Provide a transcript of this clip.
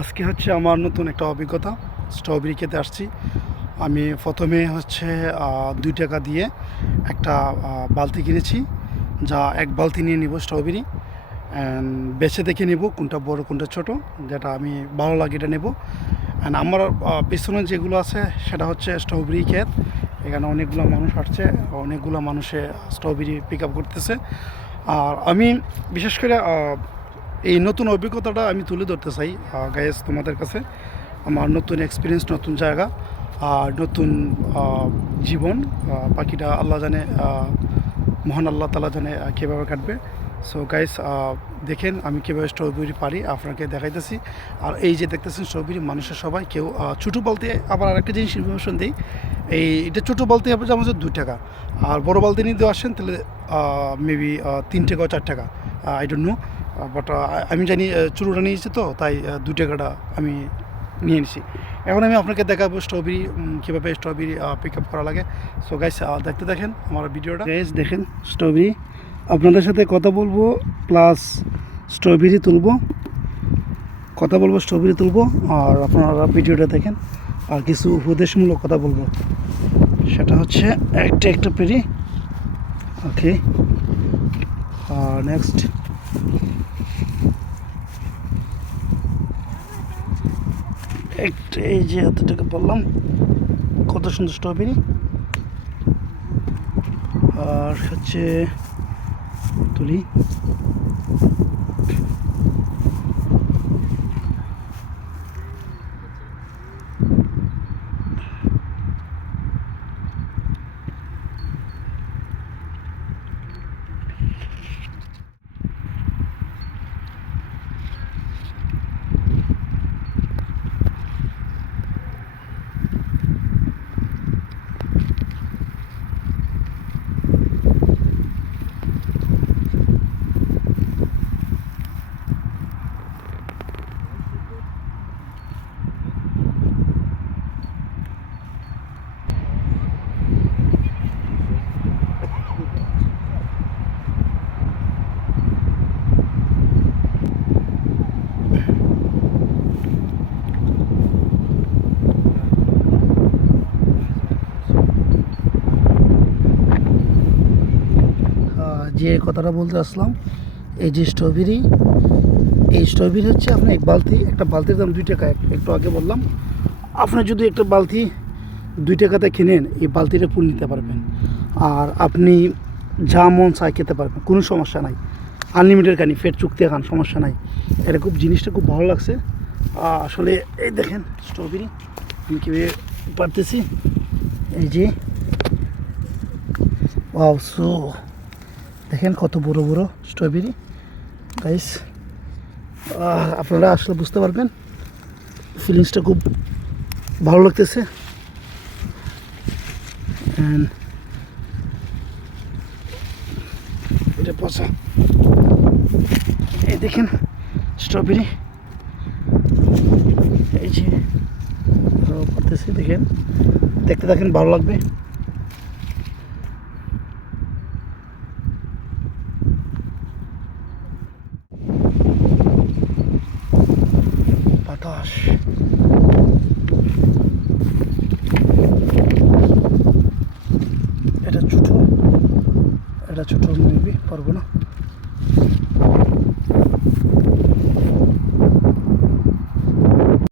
আজকে হচ্ছে আমার নতুন একটা অভিজ্ঞতা। স্ট্রবেরি খেতে আসছি। আমি প্রথমে হচ্ছে ২ টাকা দিয়ে একটা বালতি কিনেছি, যা ১ বালতি নিয়ে নিব স্ট্রবেরি। অ্যান্ড বেছে দেখে নেব কোনটা বড় কোনটা ছোট, যেটা আমি ভালো লাগে এটা নেব। অ্যান্ড আমার পেছনে যেগুলো আছে সেটা হচ্ছে স্ট্রবেরি ক্ষেত। এখানে অনেকগুলো মানুষ আসছে, অনেকগুলো মানুষে স্ট্রবেরি পিক আপ করতেছে। আর আমি বিশেষ করে এই নতুন অভিজ্ঞতাটা আমি তুলে ধরতে চাই গাইস তোমাদের কাছে। আমার নতুন এক্সপিরিয়েন্স, নতুন জায়গা আর নতুন জীবন। পাখিটা আল্লাহ জানে, মহান আল্লাহ তাআলা জানে কীভাবে কাটবে। সো গাইস, দেখেন আমি কীভাবে স্ট্রবেরি পারি আপনাকে দেখাইতেছি। আর এই যে দেখতেছেন স্ট্রবেরি, মানুষের সবাই কেউ ছোটো বালতি। আবার আরেকটা জিনিস ইনফরমেশন দিই, এটা ছোটো বালতি হবে যেমন হচ্ছে 2 টাকা, আর বড় বালতি নিতে আসেন তাহলে মেবি 3 টাকা 4 টাকা, আই ডোন্ট নো। বাট আমি জানি চুরুটা নিয়েছি, তো তাই 2 টাকাটা আমি নিয়ে নিছি। এখন আমি আপনাকে দেখাবো স্ট্রবেরি কীভাবে স্ট্রবেরি পিক আপ করা লাগে। সো গাইস, দেখতে দেখেন আমার ভিডিওটা। গাইস দেখেন স্ট্রবেরি, আপনাদের সাথে কথা বলবো প্লাস স্ট্রবেরি তুলবো, স্ট্রবেরি তুলবো, আর আপনারা ভিডিওটা দেখেন। আর কিছু উপদেশমূলক কথা বলবো, সেটা হচ্ছে একটা পেরি। ওকে, নেক্সট এই যে এতটাকে বললাম, কত সুন্দর স্ট্রবেরি। আর হচ্ছে তুলি, যে কথাটা বলতে আসলাম, এই যে স্ট্রবেরি, এই স্ট্রবেরি হচ্ছে আপনার একটা বালতির দাম 2 টাকা। একটু আগে বললাম, আপনার যদি একটা বালতি 2 টাকাতে কিনেন, এই বালতিটা ফুল নিতে পারবেন। আর আপনি যা মন চায় খেতে পারবেন, কোনো সমস্যা নাই। আনলিমিটেড খানি, পেট চুক্তি খান, সমস্যা নাই। এটা জিনিসটা খুব ভালো লাগছে আসলে। এই দেখেন স্ট্রবেরি আমি কীভাবে পারতেছি, এই যে ওয়াও। সো দেখেন কত বড় বড় স্ট্রবেরি গাইস। আপনারা আসলে বুঝতে পারবেন, ফিলিংসটা খুব ভালো লাগতেছে। অ্যান্ড এটা পচা, এই দেখেন স্ট্রবেরি, এই যে করতেছি, দেখেন, দেখতে দেখেন, ভালো লাগবে। বাতাস, এটা ছোট মেবি পারবো না।